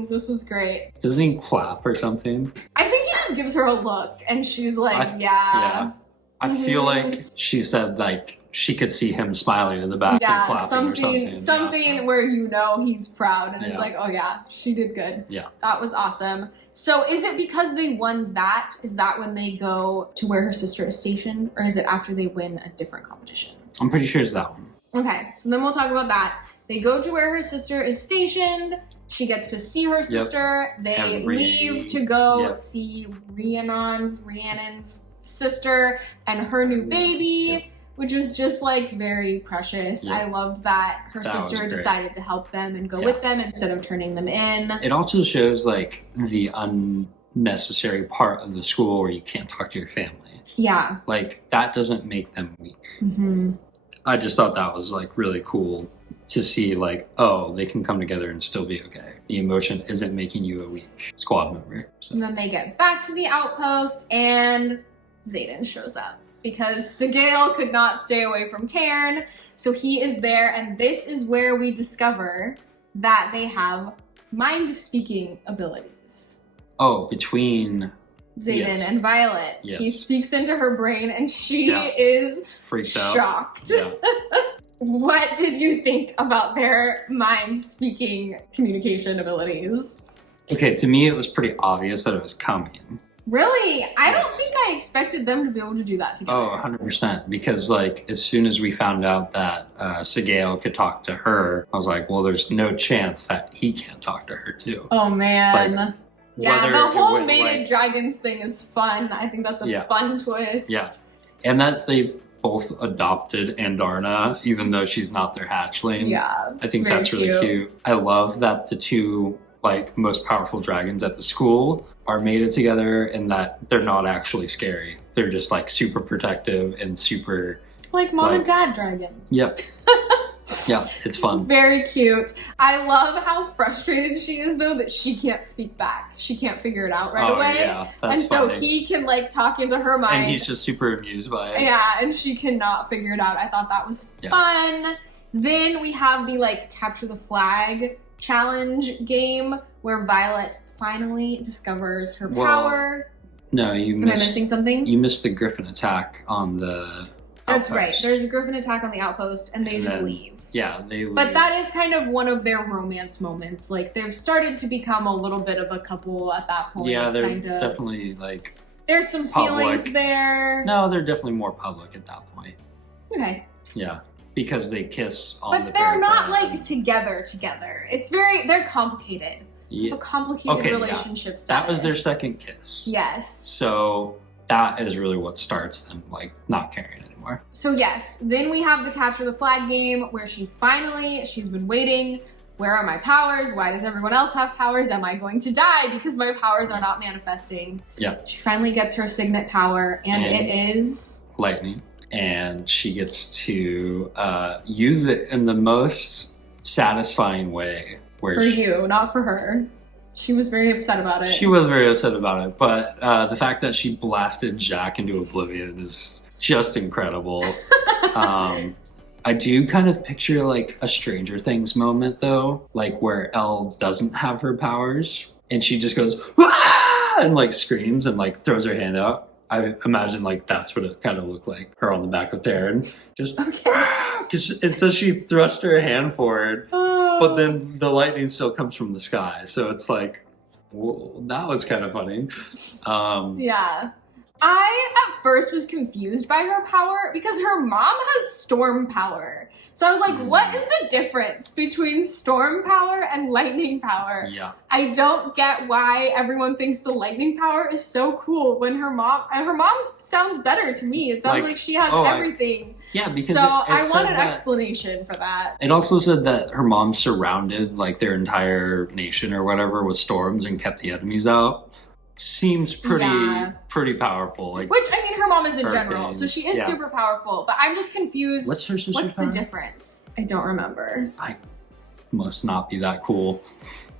This was great. Doesn't he clap or something? I think he just gives her a look and she's like, Yeah. I feel like she said like she could see him smiling in the back and clapping or something. Where you know he's proud and it's like, oh yeah, she did good. Yeah. That was awesome. So is it because they won that? Is that when they go to where her sister is stationed? Or is it after they win a different competition? I'm pretty sure it's that one. Okay, so then we'll talk about that. They go to where her sister is stationed. She gets to see her sister. They leave to go see Rhiannon's sister and her new baby, which was just like very precious. I loved that her sister decided to help them and go with them instead of turning them in. It also shows like the unnecessary part of the school where you can't talk to your family. Yeah. Like that doesn't make them weak. I just thought that was like really cool to see like, oh, they can come together and still be okay. The emotion isn't making you a weak squad member. So. And then they get back to the outpost and Xaden shows up because Sigale could not stay away from Tairn. So he is there and this is where we discover that they have mind-speaking abilities. Oh, between Xaden and Violet. Yes. He speaks into her brain and she is freaked out. Shocked. Yeah. What did you think about their mind-speaking communication abilities? Okay, to me it was pretty obvious that it was coming. Really? I don't think I expected them to be able to do that together. Oh, 100%. Because like as soon as we found out that Sigale could talk to her, I was like, well, there's no chance that he can't talk to her too. Oh man. Like, yeah, the whole mated dragons thing is fun. I think that's a fun twist. Yeah. And that they've both adopted Andarna, even though she's not their hatchling. Yeah. I think that's really cute. I love that the two like most powerful dragons at the school are mated together and that they're not actually scary. They're just like super protective and super like mom and dad dragon. Yep. Yeah, it's fun. Very cute. I love how frustrated she is though that she can't speak back. She can't figure it out right away. Yeah, that's so he can like talk into her mind. And he's just super amused by it. Yeah, and she cannot figure it out. I thought that was fun. Then we have the like capture the flag challenge game where Violet finally discovers her power. No, you missed. Am I missing something? You missed the Griffin attack on the That's right. There's a Griffin attack on the outpost and they just leave. Yeah, they leave. But that is kind of one of their romance moments. Like they've started to become a little bit of a couple at that point. Yeah, they're definitely like there's some feelings there. No, they're definitely more public at that point. Okay. Yeah. Because they kiss on the But they're not like together. It's they're complicated. Yeah. A complicated relationship status. That was their second kiss. Yes. So that is really what starts them like not caring anymore. So yes, then we have the capture the flag game where she's been waiting. Where are my powers? Why does everyone else have powers? Am I going to die because my powers are not manifesting? Yeah. She finally gets her signet power and it is lightning. And she gets to use it in the most satisfying way. For you, not for her. She was very upset about it. She was very upset about it, but the fact that she blasted Jack into oblivion is just incredible. I do kind of picture like a Stranger Things moment though, like where Elle doesn't have her powers and she just goes, "Wah!" and like screams and like throws her hand out. I imagine like that's what it kind of looked like, her on the back of Tairn. Just, because it says she thrust her hand forward, but then the lightning still comes from the sky. So it's like, whoa, that was kind of funny. Yeah. I at first was confused by her power because her mom has storm power. So I was like, what is the difference between storm power and lightning power? Yeah. I don't get why everyone thinks the lightning power is so cool when her mom sounds better to me. It sounds like she has everything. Yeah, because I want an explanation for that. It also said that her mom surrounded like their entire nation or whatever with storms and kept the enemies out. seems pretty powerful. Like, which, I mean, her mom is in general, so she is yeah. super powerful. But I'm just confused. What's her sister's What's power? the difference? I don't remember. I must not be that cool.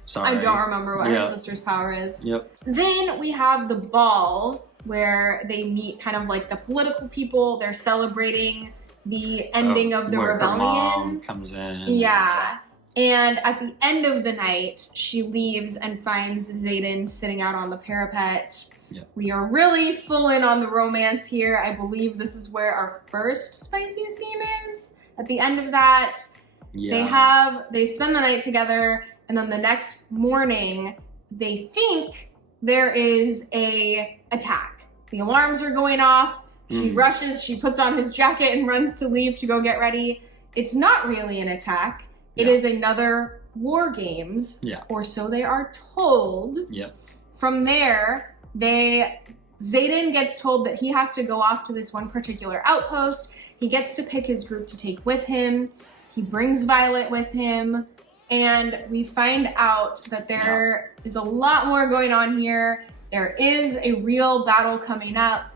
Sorry. I don't remember what her sister's power is. Yep. Then we have the ball where they meet kind of like the political people. They're celebrating the ending of the where rebellion. Her mom comes in. Yeah. And at the end of the night, she leaves and finds Xaden sitting out on the parapet. Yep. We are really full in on the romance here. I believe this is where our first spicy scene is. At the end of that, they spend the night together, and then the next morning, they think there is a attack. The alarms are going off. She rushes, she puts on his jacket and runs to leave to go get ready. It's not really an attack. It is another war games, or so they are told. From there, Xaden gets told that he has to go off to this one particular outpost. He gets to pick his group to take with him. He brings Violet with him. And we find out that there is a lot more going on here. There is a real battle coming up.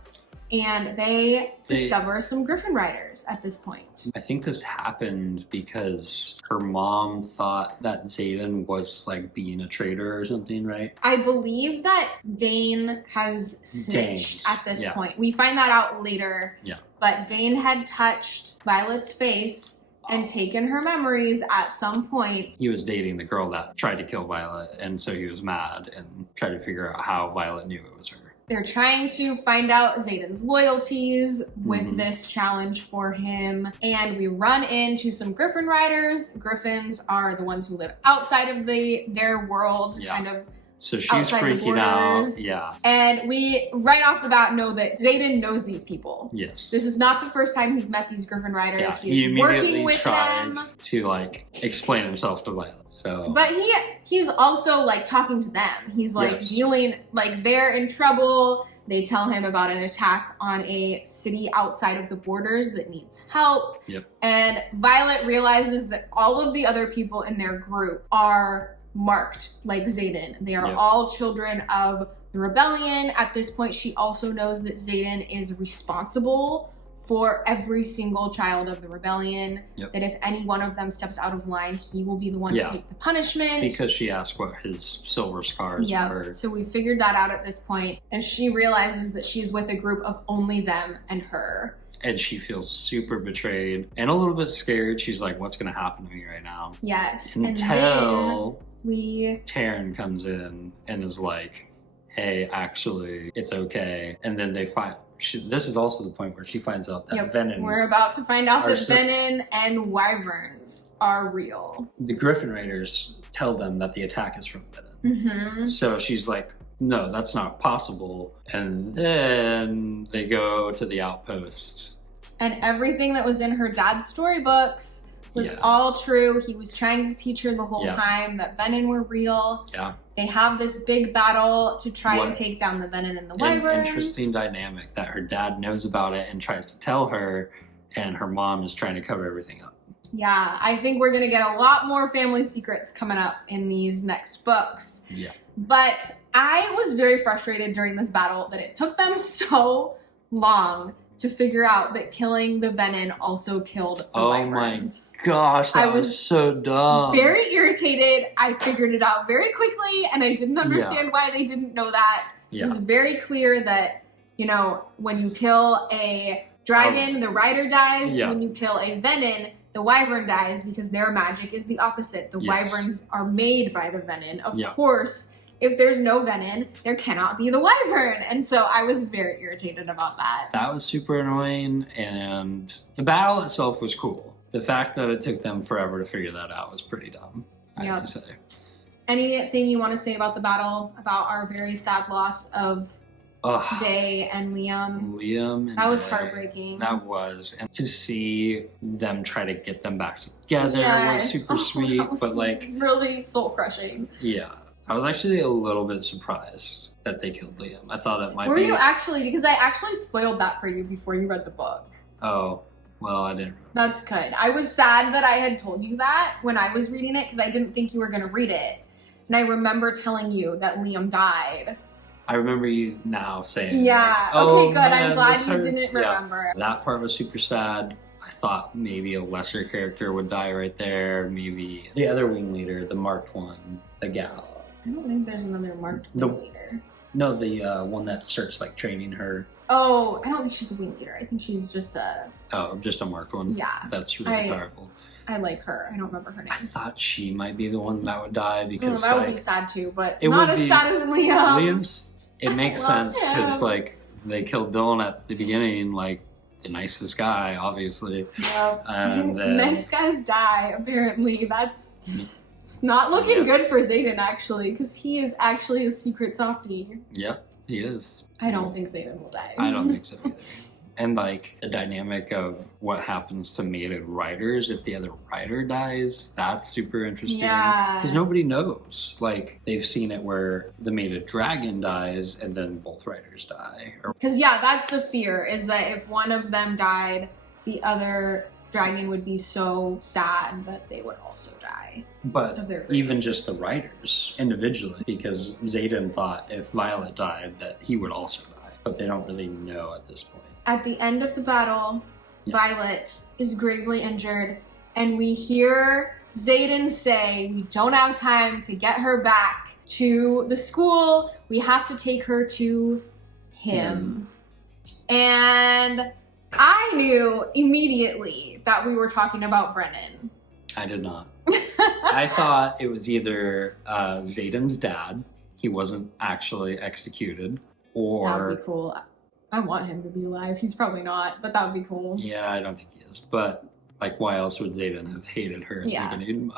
And they discover some Griffin riders at this point. I think this happened because her mom thought that Xaden was like being a traitor or something, right? I believe that Dane has snitched at this point. We find that out later. But Dane had touched Violet's face and taken her memories at some point. He was dating the girl that tried to kill Violet, and so he was mad and tried to figure out how Violet knew it was her. They're trying to find out Xaden's loyalties with this challenge for him. And we run into some Griffin riders. Griffins are the ones who live outside of their world, kind of. So she's freaking out. And we, right off the bat, know that Xaden knows these people. Yes. This is not the first time he's met these Griffin riders. Yeah, He's he immediately working with tries them. to like explain himself to Violet. So, but he's also like talking to them. He's like dealing, like they're in trouble. They tell him about an attack on a city outside of the borders that needs help. And Violet realizes that all of the other people in their group are marked like Xaden. They are all children of the rebellion. At this point, she also knows that Xaden is responsible for every single child of the rebellion. That if any one of them steps out of line, he will be the one to take the punishment. Because she asked what his silver scars were. So we figured that out at this point, and she realizes that she's with a group of only them and her. And she feels super betrayed and a little bit scared. She's like, what's going to happen to me right now? Until Taryn comes in and is like, hey, actually, it's okay. And then they find, this is also the point where she finds out that Venom. We're about to find out that Venom and Wyverns are real. The Griffin Raiders tell them that the attack is from Venom. So she's like, no, that's not possible. And then they go to the outpost. And everything that was in her dad's storybooks was all true. He was trying to teach her the whole time that Venom were real. They have this big battle to try and take down the Venom and the Wyverns. An interesting dynamic that her dad knows about it and tries to tell her, and her mom is trying to cover everything up. Yeah, I think we're gonna get a lot more family secrets coming up in these next books. But I was very frustrated during this battle that it took them so long to figure out that killing the Venom also killed the Wyverns. My gosh, that was so dumb. Very irritated. I figured it out very quickly, and I didn't understand why they didn't know that. It was very clear that, you know, when you kill a dragon, the rider dies. When you kill a Venom, the Wyvern dies, because their magic is the opposite. The Wyverns are made by the Venom. Of course, if there's no Venom, there cannot be the Wyvern. And so I was very irritated about that. That was super annoying, and the battle itself was cool. The fact that it took them forever to figure that out was pretty dumb, I have to say. Anything you want to say about the battle, about our very sad loss of Day and Liam? That was heartbreaking. That was. And to see them try to get them back together was super sweet, that was but like really soul-crushing. I was actually a little bit surprised that they killed Liam. I thought it might be... Were you actually? Because I actually spoiled that for you before you read the book. Oh, well, I didn't. That's good. I was sad that I had told you that when I was reading it, because I didn't think you were going to read it. And I remember telling you that Liam died. I remember you now saying, Yeah. like, oh, okay, good. man, I'm glad this you hurts. didn't remember. Yeah. That part was super sad. I thought maybe a lesser character would die right there. Maybe the other wing leader, the marked one, the gal. I don't think there's another marked wing leader. No, the one that starts like training her. Oh, I don't think she's a wing leader. I think she's just a... Oh, just a marked one? Yeah. That's really powerful. I like her. I don't remember her name. I thought she might be the one that would die because that would like, be sad too, but it not would as be- sad as Liam. Liam's, it makes love sense because him. like they killed Dylan at the beginning, like the nicest guy, obviously. Yeah. And nice guys die, apparently. It's not looking good for Zayden, actually, because he is actually a secret softie. Yeah, he is. I don't think Zayden will die. I don't think so either. And like the dynamic of what happens to mated writers if the other writer dies, that's super interesting. Yeah. Because nobody knows. Like they've seen it where the mated dragon dies and then both writers die. Because yeah, that's the fear, is that if one of them died, the other dragon would be so sad that they would also die. But even just the writers individually, because Zayden thought if Violet died that he would also die. But they don't really know at this point. At the end of the battle, Violet is gravely injured, and we hear Zayden say, we don't have time to get her back to the school. We have to take her to him. And I knew immediately that we were talking about Brennan. I did not. I thought it was either Zayden's dad, he wasn't actually executed, or... That would be cool. I want him to be alive. He's probably not, but that would be cool. Yeah, I don't think he is. But like, why else would Zayden have hated her at the beginning?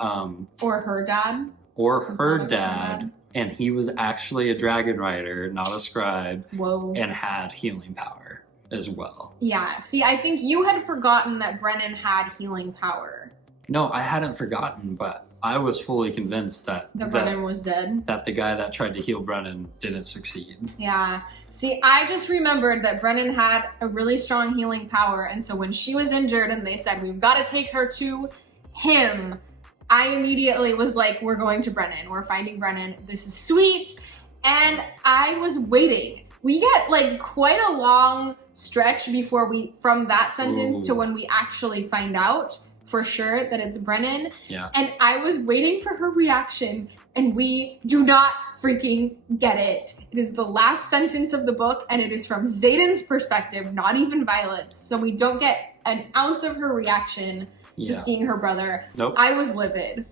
Or her dad. Or her dad, and he was actually a dragon rider, not a scribe. Whoa. And had healing power as well. Yeah. See, I think you had forgotten that Brennan had healing power. No, I hadn't forgotten, but I was fully convinced that Brennan was dead. That the guy that tried to heal Brennan didn't succeed. Yeah. See, I just remembered that Brennan had a really strong healing power, and so when she was injured and they said, we've got to take her to him, I immediately was like, we're going to Brennan. We're finding Brennan. This is sweet. And I was waiting. We get like quite a long stretch before from that sentence to when we actually find out for sure that it's Brennan. Yeah. And I was waiting for her reaction, and we do not freaking get it. It is the last sentence of the book, and it is from Zayden's perspective, not even Violet's. So we don't get an ounce of her reaction to seeing her brother. Nope. I was livid.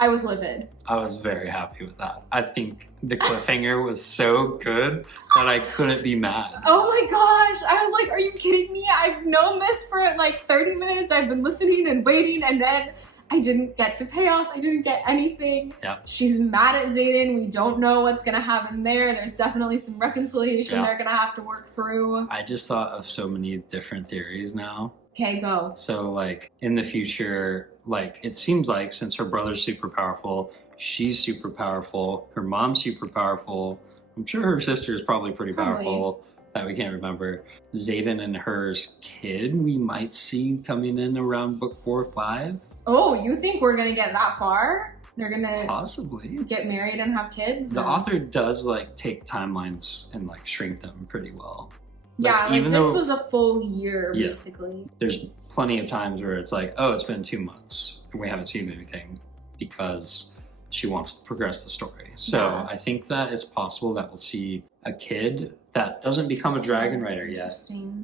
I was livid. I was very happy with that. I think the cliffhanger was so good that I couldn't be mad. Oh my gosh. I was like, are you kidding me? I've known this for like 30 minutes. I've been listening and waiting, and then I didn't get the payoff. I didn't get anything. Yeah. She's mad at Zayden. We don't know what's going to happen there. There's definitely some reconciliation they're going to have to work through. I just thought of so many different theories now. Okay, go. So like in the future, like it seems like since her brother's super powerful, she's super powerful, her mom's super powerful. I'm sure her sister is probably pretty powerful that we can't remember. Zayden and her's kid we might see coming in around book 4 or 5. Oh, you think we're gonna get that far? They're gonna possibly get married and have kids? The author does like take timelines and like shrink them pretty well. Yeah, like even this was a full year, basically. There's plenty of times where it's like, oh, it's been 2 months and we haven't seen anything because she wants to progress the story. So I think that it's possible that we'll see a kid that doesn't become a dragon rider yet,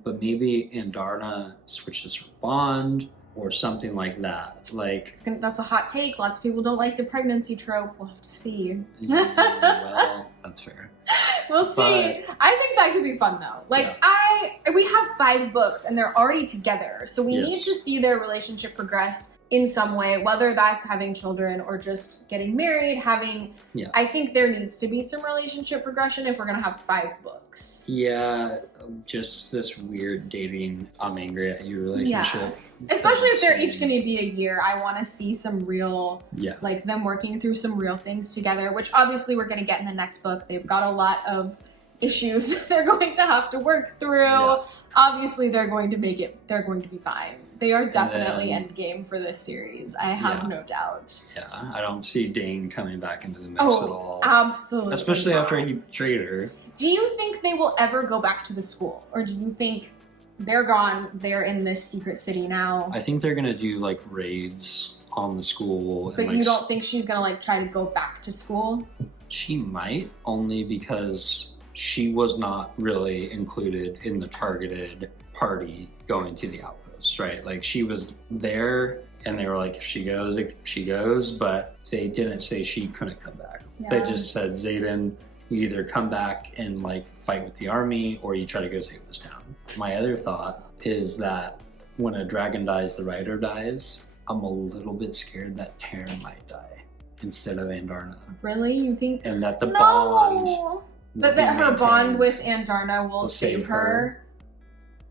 but maybe Andarna switches her bond or something like that. Like that's a hot take. Lots of people don't like the pregnancy trope. We'll have to see. Well, that's fair. We'll see. I think that could be fun though. Like we have 5 books and they're already together. So we need to see their relationship progress in some way, whether that's having children or just getting married, I think there needs to be some relationship progression if we're gonna have 5 books. Yeah, just this weird dating, I'm angry at you relationship. Yeah. Especially if they're each gonna be a year. I wanna see some real, like them working through some real things together, which obviously we're gonna get in the next book. They've got a lot of issues they're going to have to work through. Obviously they're going to make it, they're going to be fine. They are definitely endgame for this series. I have no doubt. Yeah, I don't see Dane coming back into the mix at all. Absolutely. Especially not. after he betrayed her. Do you think they will ever go back to the school? Or do you think they're gone, they're in this secret city now? I think they're gonna do like raids on the school. But you don't think she's gonna like try to go back to school? She might, only because she was not really included in the targeted party going to the outpost, right? Like she was there and they were like, if she goes, but they didn't say she couldn't come back. Yeah. They just said, Xaden, you either come back and like fight with the army or you try to go save this town. My other thought is that when a dragon dies, the writer dies. I'm a little bit scared that Taryn might die instead of Andarna. Really? You think? And that the bond... That her bond with Andarna will save her.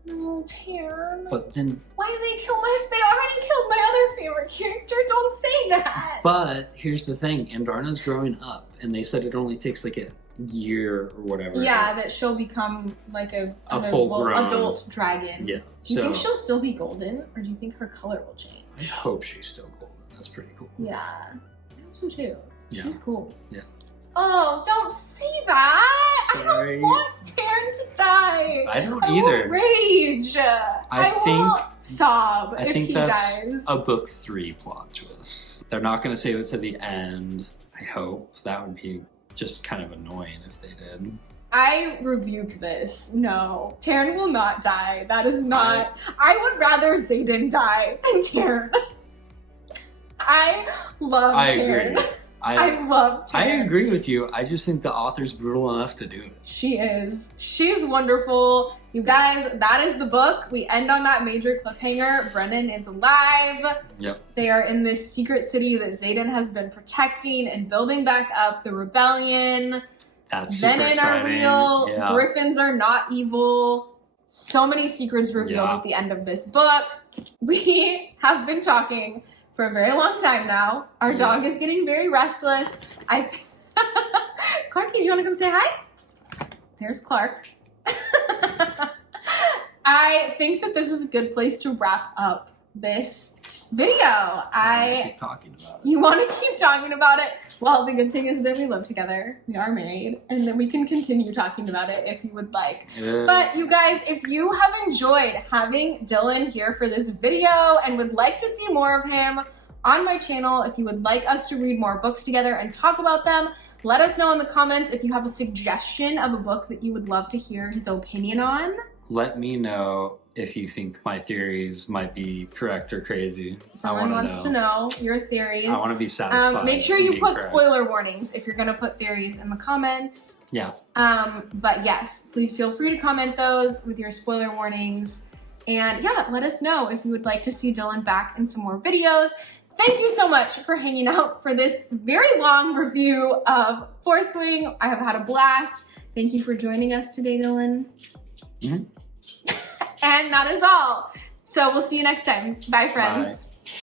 No, Taryn. But then... Why did they kill they already killed my other favorite character. Don't say that. But here's the thing. Andarna's growing up. And they said it only takes like a year or whatever. Yeah, that she'll become like a full-grown adult dragon. Yeah. Do you think she'll still be golden? Or do you think her color will change? I hope she's still golden. That's pretty cool. Yeah. I hope so too. Yeah. She's cool. Yeah. Oh, don't say that! Sorry. I don't want Taryn to die! I don't either. Will rage! I will sob if he dies. A book 3 plot twist. They're not going to save it to the end. I hope. That would be just kind of annoying if they did. I rebuke this. No. Taryn will not die. That is not... I would rather Xaden die than Taryn. I love Taryn. Agree. I love Taryn. I agree with you. I just think the author's brutal enough to do it. She is. She's wonderful. You guys, that is the book. We end on that major cliffhanger. Brennan is alive. Yep. They are in this secret city that Xaden has been protecting and building back up the rebellion. That's super Venom exciting. are real. Yeah. Griffins are not evil. So many secrets revealed at the end of this book. We have been talking for a very long time now. Our dog is getting very restless. Clarky, do you want to come say hi? There's Clark. I think that this is a good place to wrap up this video. Keep talking about it. You want to keep talking about it? Well, the good thing is that we live together. We are married. And then we can continue talking about it if you would like. Yeah. But you guys, if you have enjoyed having Dylan here for this video and would like to see more of him on my channel, if you would like us to read more books together and talk about them, let us know in the comments if you have a suggestion of a book that you would love to hear his opinion on. Let me know if you think my theories might be correct or crazy. Someone wants to know your theories. I want to be satisfied. Make sure you put spoiler warnings if you're going to put theories in the comments. Yeah. But yes, please feel free to comment those with your spoiler warnings. And yeah, let us know if you would like to see Dylan back in some more videos. Thank you so much for hanging out for this very long review of Fourth Wing. I have had a blast. Thank you for joining us today, Dylan. Mm-hmm. And that is all. So we'll see you next time. Bye, friends. Bye.